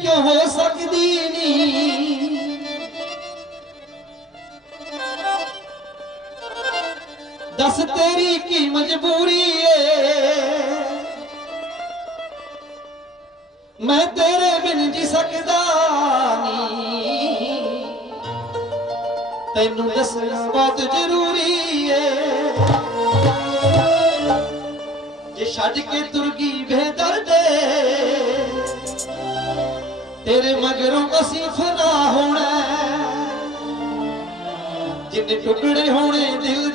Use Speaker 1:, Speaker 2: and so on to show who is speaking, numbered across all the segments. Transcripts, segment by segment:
Speaker 1: ਕਿਉਂ ਹੋ ਸਕਦੀ ਨਹੀਂ ਦੱਸ ਤੇਰੀ ਕੀ ਮਜਬੂਰੀ ਏ? ਮੈਂ ਤੇਰੇ ਬਿਨ ਜੀ ਸਕਦਾ ਨਹੀਂ ਤੈਨੂੰ ਦੱਸਣਾ ਬਹੁਤ ਜ਼ਰੂਰੀ ਏ। ਜੇ ਛੱਡ ਕੇ ਤੁਰ ਗਈ ਬੇਦਰਦੇ ਤੇਰੇ ਮਗਰੋਂ ਅਸੀਂ ਫਨਾ ਹੋਣਾ। ਜਿੰਨੇ ਟੁਕੜੇ ਹੋਣੇ ਦਿਲ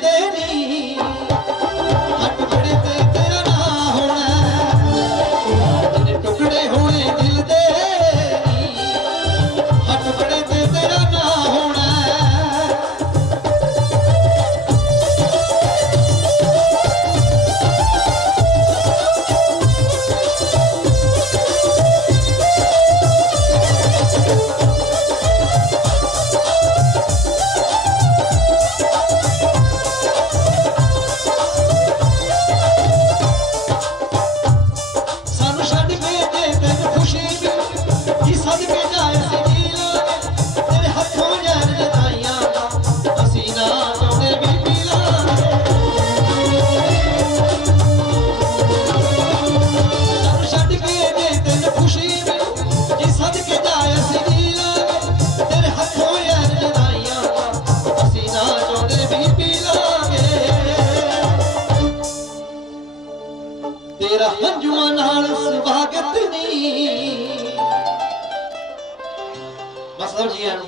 Speaker 1: ਮਸਲਬ ਜੀ ਹਨ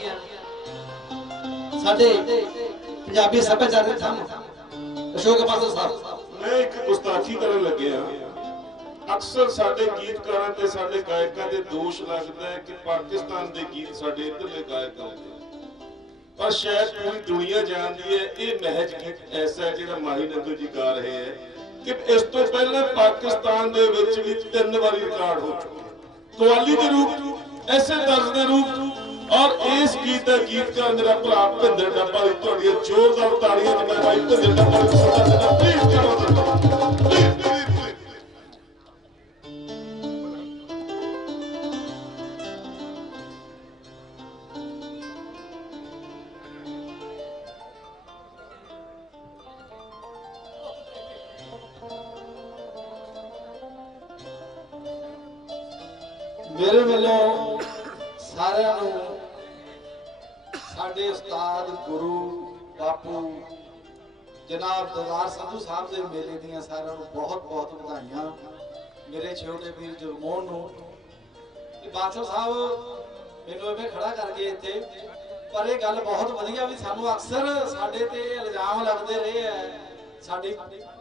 Speaker 1: ਸਾਡੇ ਪੰਜਾਬੀ ਸੱਭਿਆਚਾਰ ਦੇ ਥੰਮ, ਅਸ਼ੋਕ ਪਾਸੋ ਸਾਹਿਬ।
Speaker 2: ਮੈਂ ਇੱਕ ਗੁਸਤਾਖੀ ਕਰਨ ਲੱਗਿਆ। ਅਕਸਰ ਸਾਡੇ ਗੀਤਕਾਰਾਂ ਤੇ ਸਾਡੇ ਗਾਇਕਾਂ ਦੇ ਦੋਸ਼ ਲੱਗਦਾ ਹੈ ਕਿ ਪਾਕਿਸਤਾਨ ਦੇ ਗੀਤ ਸਾਡੇ ਇੱਧਰਲੇ ਗਾਇਕ ਗਾਉਂਦੇ ਪਰ ਸ਼ਾਇਦ ਪੂਰੀ ਦੁਨੀਆ ਜਾਣਦੀ ਹੈ, ਇਹ ਮਹਿਜ ਗੀਤ ਐਸਾ ਹੈ ਜਿਹੜਾ ਮਾਹੀ ਨੰਗਲ ਜੀ ਗਾ ਰਹੇ ਹੈ ਕਿ ਇਸ ਤੋਂ ਪਹਿਲਾਂ ਪਾਕਿਸਤਾਨ ਦੇ ਵਿੱਚ ਵੀ ਤਿੰਨ ਵਾਰੀ ਰਿਕਾਰਡ ਹੋ ਚੁੱਕੇ ਕਵਾਲੀ ਦੇ ਰੂਪ, ਐਸੇ ਦਰਜ ਦੇ ਰੂਪ ਔਰ ਇਸ ਗੀਤ ਦਾ ਗੀਤਕਾਰ ਮੇਰਾ ਭਰਾ ਭਿੰਦਰ ਡੱਬਾ ਦੀ ਤੁਹਾਡੀਆਂ ਜ਼ੋਰਦਾਰ ਤਾੜੀਆਂ ਤੇ ਭਾਈ ਭਿੰਦਰ ਡੱਬਾ ਨੂੰ ਸਦਾ ਸਦਾ ਪਲੀਜ਼ ਕਰੋ
Speaker 1: ਮੇਰੇ ਵੱਲੋਂ ਸਾਰਿਆਂ ਨੂੰ ਸਾਡੇ ਉਸਤਾਦ ਗੁਰੂ ਬਾਪੂ ਜਨਾਬ ਦਰਬਾਰ ਸੰਧੂ ਸਾਹਿਬ ਦੇ ਮੇਲੇ ਦੀਆਂ ਸਾਰਿਆਂ ਨੂੰ ਬਹੁਤ ਬਹੁਤ ਵਧਾਈਆਂ। ਮੇਰੇ ਛੋਟੇ ਵੀਰ ਜਗਮੋਹਨ ਨੂੰ। ਤੇ ਬਾਦਸ਼ਾਹ ਸਾਹਿਬ ਮੈਨੂੰ ਐਵੇਂ ਖੜਾ ਕਰ ਗਏ ਇੱਥੇ, ਪਰ ਇਹ ਗੱਲ ਬਹੁਤ ਵਧੀਆ ਵੀ ਸਾਨੂੰ ਅਕਸਰ ਸਾਡੇ ਤੇ ਇਲਜ਼ਾਮ ਲੱਗਦੇ ਰਹੇ ਆ। ਸਾਡੀ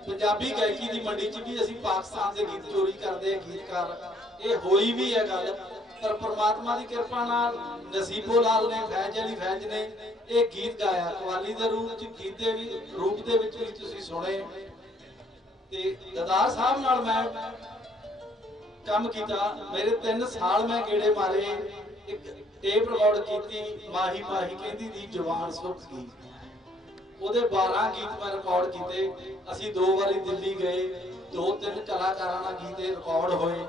Speaker 1: ਪੰਜਾਬੀ ਗਾਇਕੀ ਦੀ ਮੰਡੀ 'ਚ ਵੀ ਅਸੀਂ ਪਾਕਿਸਤਾਨ ਦੇ ਗੀਤ ਚੋਰੀ ਕਰਦੇ ਆ, ਗੀਤਕਾਰ। ਇਹ ਹੋਈ ਵੀ ਹੈ ਗੱਲ। ਪਰ ਪ੍ਰਮਾਤਮਾ ਦੀ ਕਿਰਪਾ ਨਾਲ ਨਸੀਬੋ ਲਾਲ ਨੇ, ਫੈਜ਼ ਅਲੀ ਫੈਜ਼ ਨੇ ਇਹ ਗੀਤ ਗਾਇਆ। ਕਵਾਲੀ ਦੇ ਰੂਪ 'ਚ, ਗੀਤ ਦੇ ਵੀ, ਰੂਪ ਦੇ ਵਿੱਚ ਵੀ ਤੁਸੀਂ ਸੁਣੇ। ਤੇ ਦਦਾਰ ਸਾਹਿਬ ਨਾਲ ਮੈਂ ਕੰਮ ਕੀਤਾ। ਮੇਰੇ 3 ਸਾਲ ਮੈਂ ਗੇੜੇ ਮਾਰੇ। ਇੱਕ ਟੇਪ ਰਿਕਾਰਡ ਕੀਤੀ, ਮਾਹੀ ਮਾਹੀ ਕਹਿੰਦੀ ਦੀ ਜਵਾਨ ਸੁੱਕ ਗਈ ਉਹਦੇ 12 ਗੀਤ ਮੈਂ ਰਿਕਾਰਡ ਕੀਤੇ। ਅਸੀਂ ਦੋ ਵਾਰੀ ਦਿੱਲੀ ਗਏ। ਦੋ ਤਿੰਨ ਕਲਾਕਾਰਾਂ ਨਾਲ ਗੀਤੇ ਰਿਕਾਰਡ ਹੋਏ।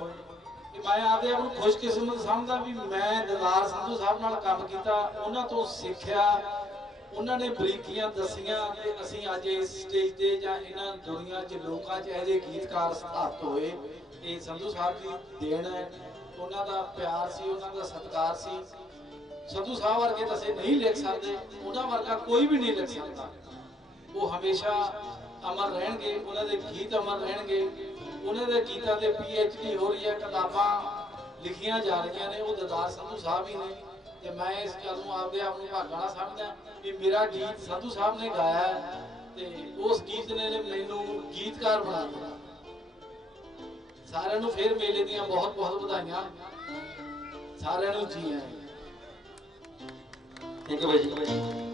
Speaker 1: ਤੇ ਮੈਂ ਆਪਦੇ ਆਪ ਨੂੰ ਖੁਸ਼ਕਿਸਮਤ ਸਮਝਦਾ ਵੀ ਮੈਂ ਦਲਾਰ ਸੰਧੂ ਸਾਹਿਬ ਨਾਲ ਕੰਮ ਕੀਤਾ, ਉਹਨਾਂ ਤੋਂ ਸਿੱਖਿਆ, ਉਹਨਾਂ ਨੇ ਬਰੀਕੀਆਂ ਦੱਸੀਆਂ ਤੇ ਅਸੀਂ ਅੱਜ ਇਸ ਸਟੇਜ ਤੇ ਜਾਂ ਇਹਨਾਂ ਦੁਨੀਆ 'ਚ ਲੋਕਾਂ 'ਚ ਇਹੋ ਜਿਹੇ ਗੀਤਕਾਰ ਸਥਾਪਿਤ ਹੋਏ। ਇਹ ਸੰਧੂ ਸਾਹਿਬ ਦੀ ਦੇਣ ਹੈ। ਉਹਨਾਂ ਦਾ ਪਿਆਰ ਸੀ, ਉਹਨਾਂ ਦਾ ਸਤਿਕਾਰ ਸੀ। ਸੰਧੂ ਸਾਹਿਬ ਵਰਗੇ ਤਾਂ ਅਸੀਂ ਨਹੀਂ ਲਿਖ ਸਕਦੇ, ਉਹਨਾਂ ਵਰਗਾ ਕੋਈ ਵੀ ਨਹੀਂ ਲਿਖ ਸਕਦਾ। ਉਹ ਹਮੇਸ਼ਾ ਅਮਰ ਰਹਿਣਗੇ, ਉਹਨਾਂ ਦੇ ਗੀਤ ਅਮਰ ਰਹਿਣਗੇ। ਉਹਨਾਂ ਦੇ ਗੀਤਾਂ ਤੇ ਡੀ ਹੋ ਰਹੀ ਹੈ ਕਿਤਾਬਾਂ ਲਿਖੀਆਂ ਜਾ ਰਹੀਆਂ ਨੇ, ਉਹ ਦਦਾਰ ਸੰਧੂ ਸਾਹਿਬ ਹੀ ਨੇ। ਤੇ ਮੈਂ ਇਸ ਗੱਲ ਨੂੰ ਆਪਦੇ ਆਪ ਨੂੰ ਭਾਗਾਣਾ ਸਮਝਦਾ ਕਿ ਮੇਰਾ ਗੀਤ ਸੰਧੂ ਸਾਹਿਬ ਨੇ ਗਾਇਆ ਤੇ ਉਸ ਗੀਤ ਨੇ ਮੈਨੂੰ ਗੀਤਕਾਰ ਬਣਾ ਦਿੱਤਾ। ਸਾਰਿਆਂ ਨੂੰ ਫੇਰ ਮੇਲੇ ਦੀਆਂ ਬਹੁਤ ਬਹੁਤ ਵਧਾਈਆਂ। ਸਾਰਿਆਂ ਨੂੰ ਜੀ ਆਇਆਂ ਥੈਂਕ ਯੂ ਜੀ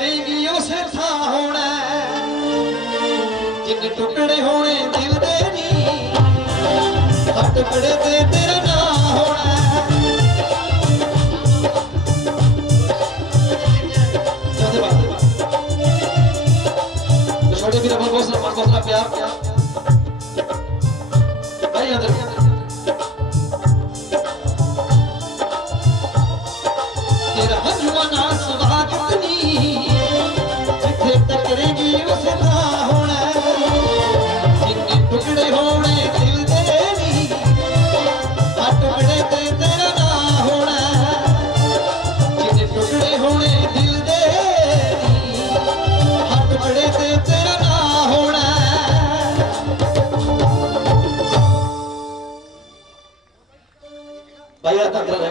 Speaker 1: ਜਿੱਥੇ ਉਸੇ ਥਾਂ ਹੋਣਾ ਜਿੰਨੇ ਟੁਕੜੇ ਹੋਣੇ ਦਿਲ ਦੇ ਨਹੀਂ ਹੱਥ ਟੁਕੜੇ ਤੇ ਤੇਰਾ ਨਾਂ ਹੋਣਾ। ਛੋਟੇ ਵੀਰ ਬਹੁਤ ਬਹੁਤ ਬਹੁਤ ਪਿਆਰ। ਭਾਈ ਅੰਦਰ। ਟੁਕੜੇ ਤੇ ਤੇਰਾ ਨਾਂ ਹੋਣਾ ਭਾਈ ਆ ਤਾਂ ਰਹਿ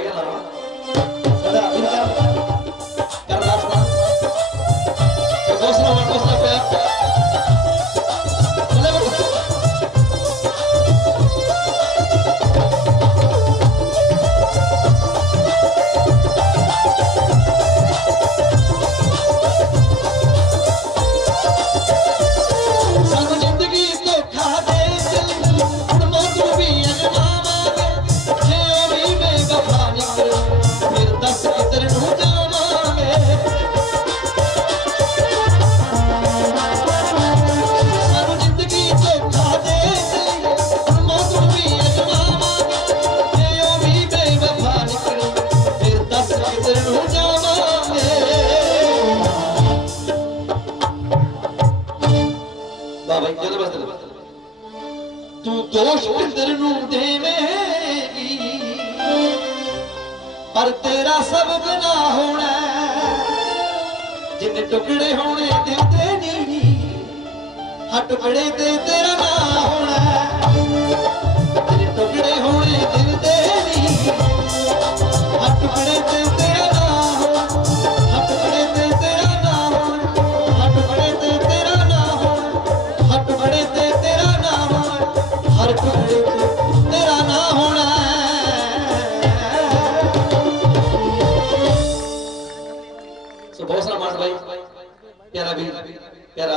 Speaker 1: ਬਾਬਾ ਜੀ ਜਦੋਂ ਤੂੰ ਦੋਸ਼ ਪਿੰਦਰ ਨੂੰ ਦੇਵੇਂਗੀ, ਪਰ ਤੇਰਾ ਸਬਬ ਨਾ ਹੋਣਾ। ਜਿੰਨੇ ਟੁਕੜੇ ਹੋਣੇ ਦਿਲ ਦੇ ਨਹੀਂ ਹਾ ਟੁਕੜੇ ਤੇ ਤੇਰਾ ਨਾ ਹੋਣਾ।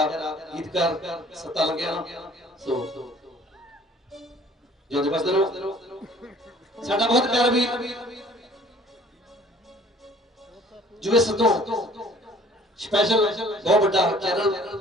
Speaker 1: ਪਿਆਰਾ ਗੀਤਕਾਰ ਸੱਤਾ ਲੱਗਿਆ ਨਾ ਸੋ ਜੋ ਦਿਵਸ ਦੇ ਰਹੋ ਸਾਡਾ ਬਹੁਤ ਪਿਆਰਾ ਵੀ ਜੁਵੇ ਸਤੋਂ ਸਪੈਸ਼ਲ ਬਹੁਤ ਵੱਡਾ ਚੈਨਲ